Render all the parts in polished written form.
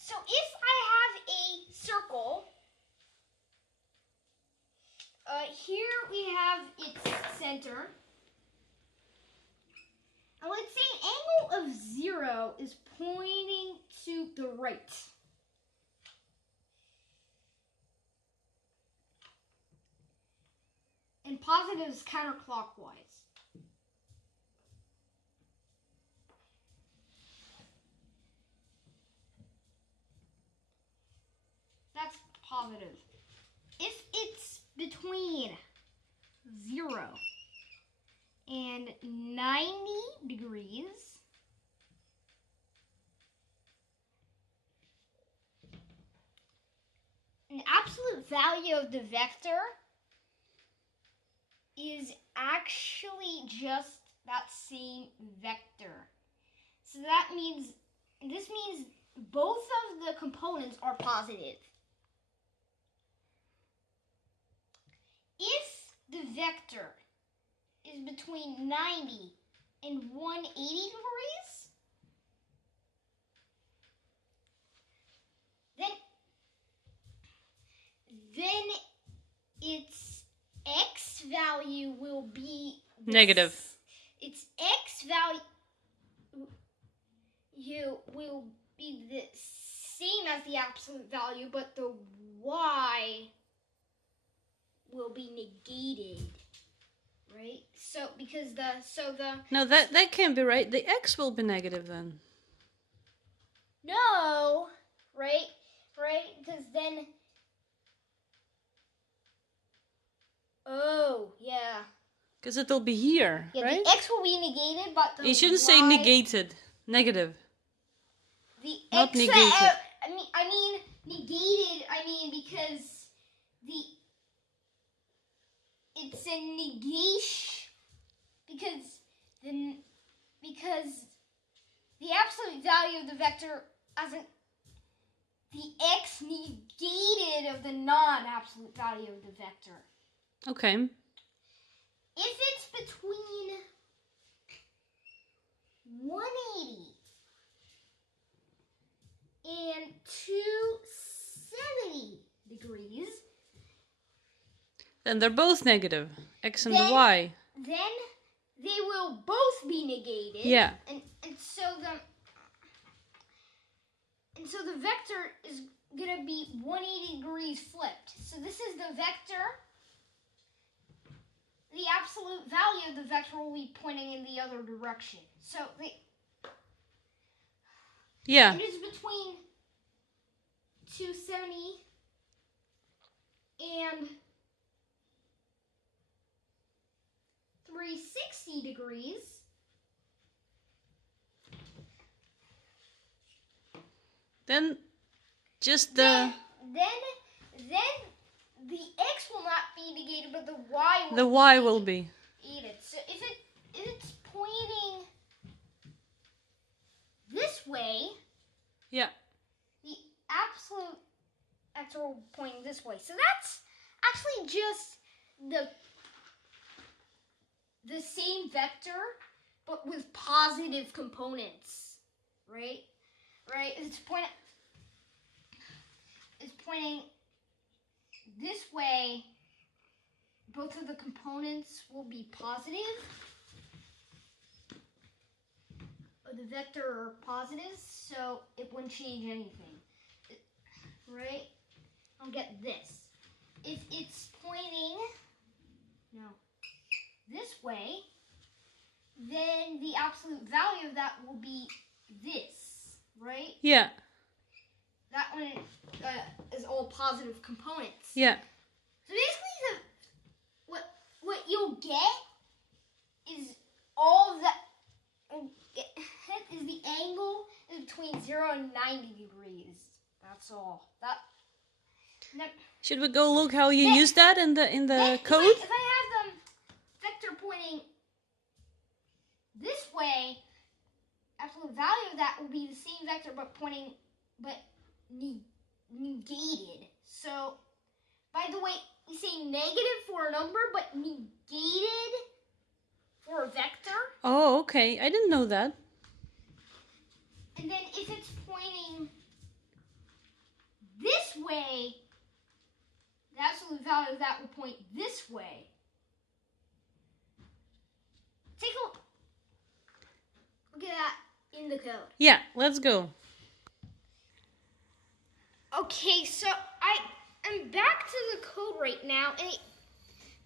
So if I have a circle, here we have its center. And let's say an angle of 0 is pointing to the right. And positive is counterclockwise. That's positive. If it's between 0 and 90 degrees, an absolute value of the vector is actually just that same vector. So that means, this means both of the components are positive. If the vector is between 90 and 180 degrees, then its x value will be negative. Its x value will be the same as the absolute value, but the y will be negated, right? So because No, that can't be right. The x will be negative then. No, right? Because then, oh yeah. Because it'll be here, Yeah, right? the x will be negated, but the You shouldn't say negated. Negative. The Not x, negated. I mean negated. I mean because it's a negation because the absolute value of the vector as the x negated of the non-absolute value of the vector. Okay. If it's between 180 and 270 degrees, Then they're both negative. X and the y. Then they will both be negated. Yeah. And so the vector is gonna be 180 degrees flipped. So this is the vector. The absolute value of the vector will be pointing in the other direction. So Yeah. it is between 270 and 360 degrees. Then just the... Then the x will not be negated, but the y will. The y will be. Negated. So if it's pointing this way, Yeah. the absolute vector will be pointing this way. So that's actually just the same vector, but with positive components, right? Right? It's pointing this way. Both of the components will be positive. Or the vector are positive, so it wouldn't change anything. Right? I'll get this. If it's pointing this way, then the absolute value of that will be this, right? Yeah. That one is all positive components. Yeah. So basically, what you'll get is all that is the angle is between 0 and 90 degrees. That's all. Should we go look how you use that in the code? If I have the vector pointing this way, absolute value of that will be the same vector but pointing negated. So, by the way, we say negative for a number but negated for a vector. Oh, okay. I didn't know that. And then if it's pointing way, the absolute value of that will point this way. Take a look at that in the code. Yeah, let's go. Okay, so I'm back to the code right now, and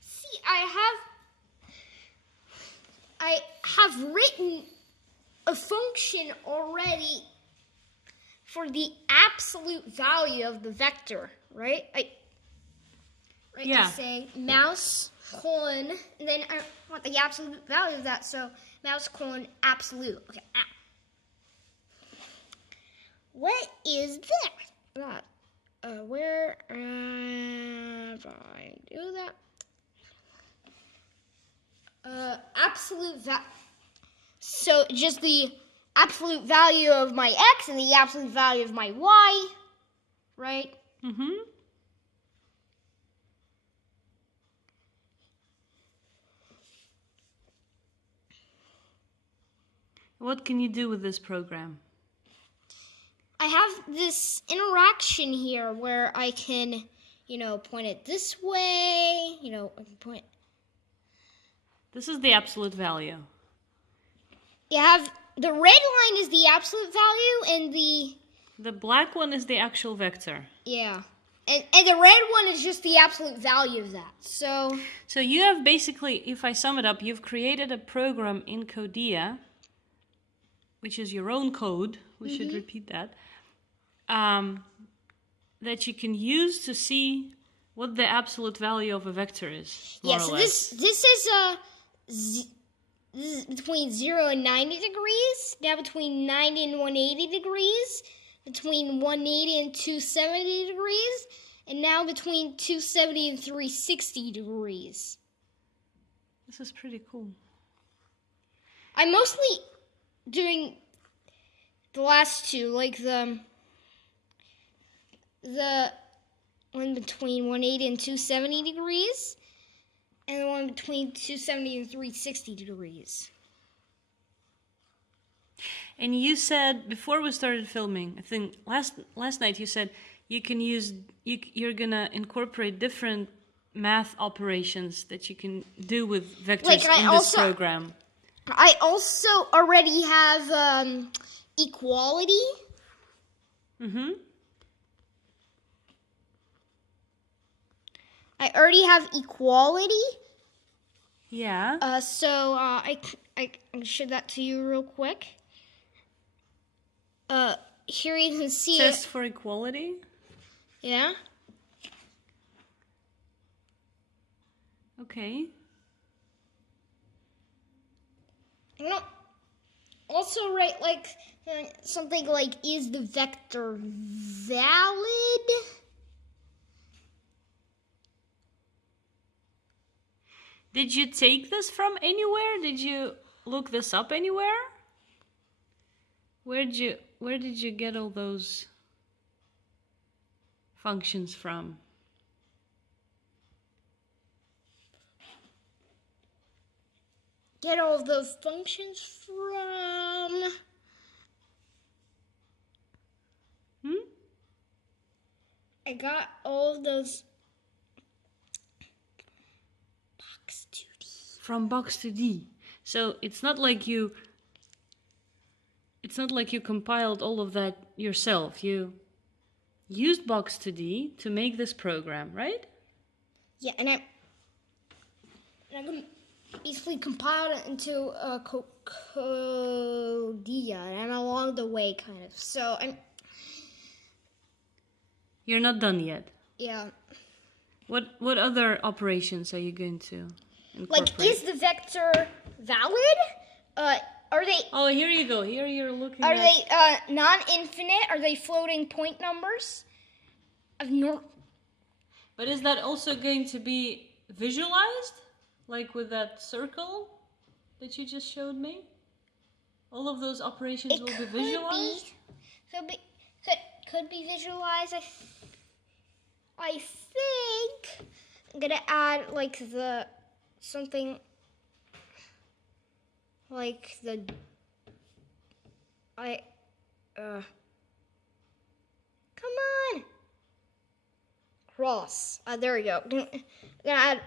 see, I have written a function already for the absolute value of the vector, right? Yeah. I'm saying mouse colon, and then I want the absolute value of that, so mouse colon absolute. Okay. What is that? Where have I do that? Absolute value. So just the absolute value of my x and the absolute value of my y, right? Mm-hmm. What can you do with this program? I have this interaction here where I can, point it this way, I can point. This is the absolute value. You have the red line is the absolute value, and the black one is the actual vector. Yeah. And the red one is just the absolute value of that. So you have basically, if I sum it up, you've created a program in Codea, which is your own code. We should repeat that. That you can use to see what the absolute value of a vector is. More or less. This is between 0 and 90 degrees. Now between 90 and 180 degrees. Between 180 and 270 degrees. And now between 270 and 360 degrees. This is pretty cool. I'm mostly doing the last two, like the one between 180 and 270 degrees, and the one between 270 and 360 degrees. And you said, before we started filming, I think last night you said you can use, you're gonna incorporate different math operations that you can do with vectors in this program. I also already have equality. Mm-hmm. I already have equality. Yeah. So I can show that to you real quick. Here you can see Test for equality. Yeah. Okay. Also write like something like, is the vector valid? Did you take this from anywhere? Did you look this up anywhere? Where did you get all those functions from? Get all those functions from... I got all of those Box2D. From Box2D. So it's not like you compiled all of that yourself. You used Box2D to make this program, right? Yeah, and I'm gonna basically compiled it into Codea, and along the way, kind of. So You're not done yet. Yeah. What other operations are you going to incorporate? Like, is the vector valid? Are they? Oh, here you go. Here you're looking. Are they non-infinite? Are they floating point numbers? But is that also going to be visualized, like with that circle that you just showed me? All of those operations will be visualized. Could be visualized. I think I'm gonna add like something like come on. cross. There we go. Gonna add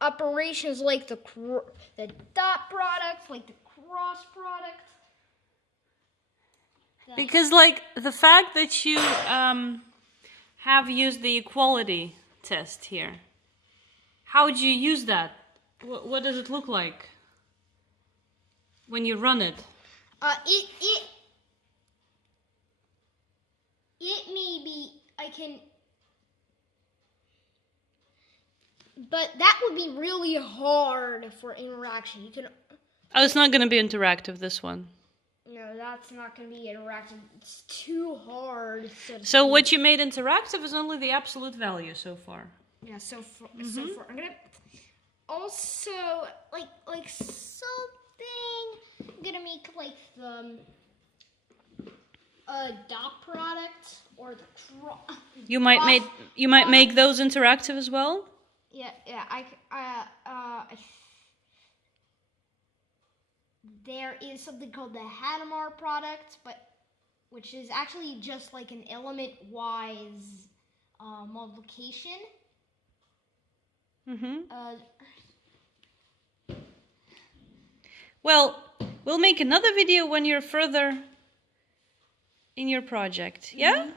operations like the dot product, like the cross product. Because, like, the fact that you have used the equality test here, how would you use that? What does it look like when you run it? It may be, but that would be really hard for interaction. You can. Oh, it's not going to be interactive, this one. No, that's not going to be interactive. It's too hard. So what you made interactive is only the absolute value so far. Yeah, so far. I'm gonna also like something. I'm gonna make like the dot product or the cross. You might make those interactive as well. Yeah. There is something called the Hadamard product, which is actually just like an element-wise multiplication. Well, we'll make another video when you're further in your project. Yeah?